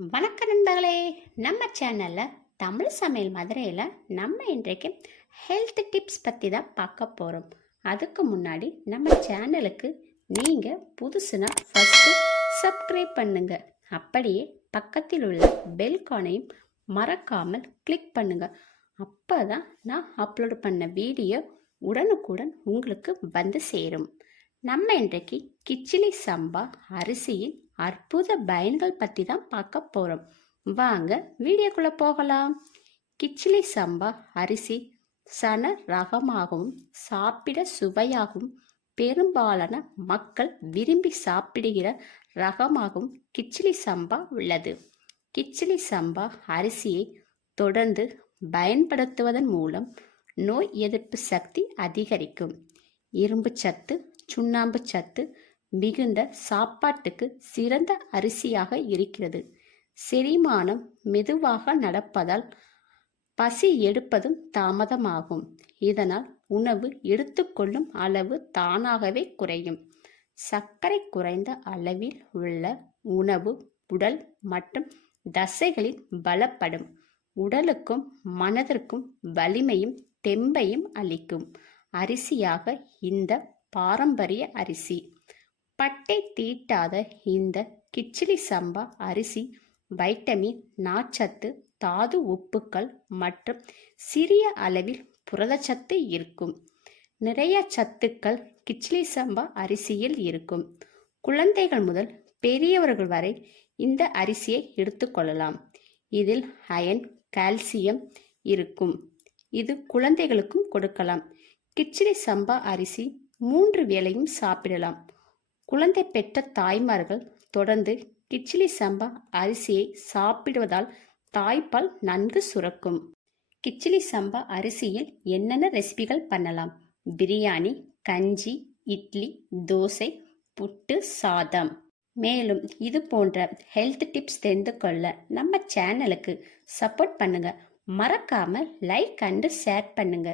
வணக்க நண்பர்களே. நம்ம சேனல்ல தமிழ் சமையல் மதுரையில் நம்ம இன்றைக்கு ஹெல்த் டிப்ஸ் பற்றி தான் பார்க்க போகிறோம். அதுக்கு முன்னாடி நம்ம சேனலுக்கு நீங்கள் புதுசுனா ஃபஸ்ட்டு சப்ஸ்கிரைப் பண்ணுங்க. அப்படியே பக்கத்தில் உள்ள பெல் கானையும் மறக்காமல் கிளிக் பண்ணுங்க. அப்போ தான் நான் அப்லோட் பண்ண வீடியோ உடனுக்குடன் உங்களுக்கு வந்து சேரும். நம்ம இன்றைக்கு கிச்சிலி சம்பா அரிசியின் அற்புத பயன்கள் பற்றி தான் பார்க்க போகிறோம். வாங்க வீடியோக்குள்ளே போகலாம். கிச்சிலி சம்பா அரிசி சன ரகமாகவும் சாப்பிட சுவையாகவும் பெரும்பாலான மக்கள் விரும்பி சாப்பிடுகிற ரகமாகவும் கிச்சிலி சம்பா உள்ளது. கிச்சிலி சம்பா அரிசியை தொடர்ந்து பயன்படுத்துவதன் மூலம் நோய் எதிர்ப்பு சக்தி அதிகரிக்கும். இரும்பு சத்து, சுண்ணாம்பு சத்து மிகுந்த சாப்பாட்டுக்கு சிறந்த அரிசியாக இருக்கிறது. செரிமானம் மெதுவாக நடப்பதால் பசி எடுப்பதும் தாமதமாகும். இதனால் உணவு எடுத்துக்கொள்ளும் அளவு தானாகவே குறையும். சர்க்கரை குறைந்த அளவில் உள்ள உணவு உடல் மற்றும் தசைகளில் பலப்படும். உடலுக்கும் மனதிற்கும் வலிமையும் தெம்பையும் அளிக்கும் அரிசியாக இந்த பாரம்பரிய அரிசி. பட்டை தீட்டாத இந்த கிச்சிலி சம்பா அரிசி வைட்டமின், நார்ச்சத்து, தாது உப்புக்கள் மற்றும் சிறிய அளவில் புரதச்சத்து இருக்கும். நிறைய சத்துக்கள் கிச்சிலி சம்பா அரிசியில் இருக்கும். குழந்தைகள் முதல் பெரியவர்கள் வரை இந்த அரிசியை எடுத்துக்கொள்ளலாம். இதில் அயன், கால்சியம் இருக்கும். இது குழந்தைகளுக்கும் கொடுக்கலாம். கிச்சிலி சம்பா அரிசி 3 வேளையும் சாப்பிடலாம். குழந்தை பெற்ற தாய்மார்கள் தொடர்ந்து கிச்சிலி சம்பா அரிசியை சாப்பிடுவதால் தாய்ப்பால் நன்கு சுரக்கும். கிச்சிலி சம்பா அரிசியில் என்னென்ன ரெசிபிகள் பண்ணலாம்? பிரியாணி, கஞ்சி, இட்லி, தோசை, புட்டு, சாதம். மேலும் இது போன்ற ஹெல்த் டிப்ஸ் தெரிந்து கொள்ள நம்ம சேனலுக்கு சப்போர்ட் பண்ணுங்க. மறக்காம லைக் அண்ட் ஷேர் பண்ணுங்க.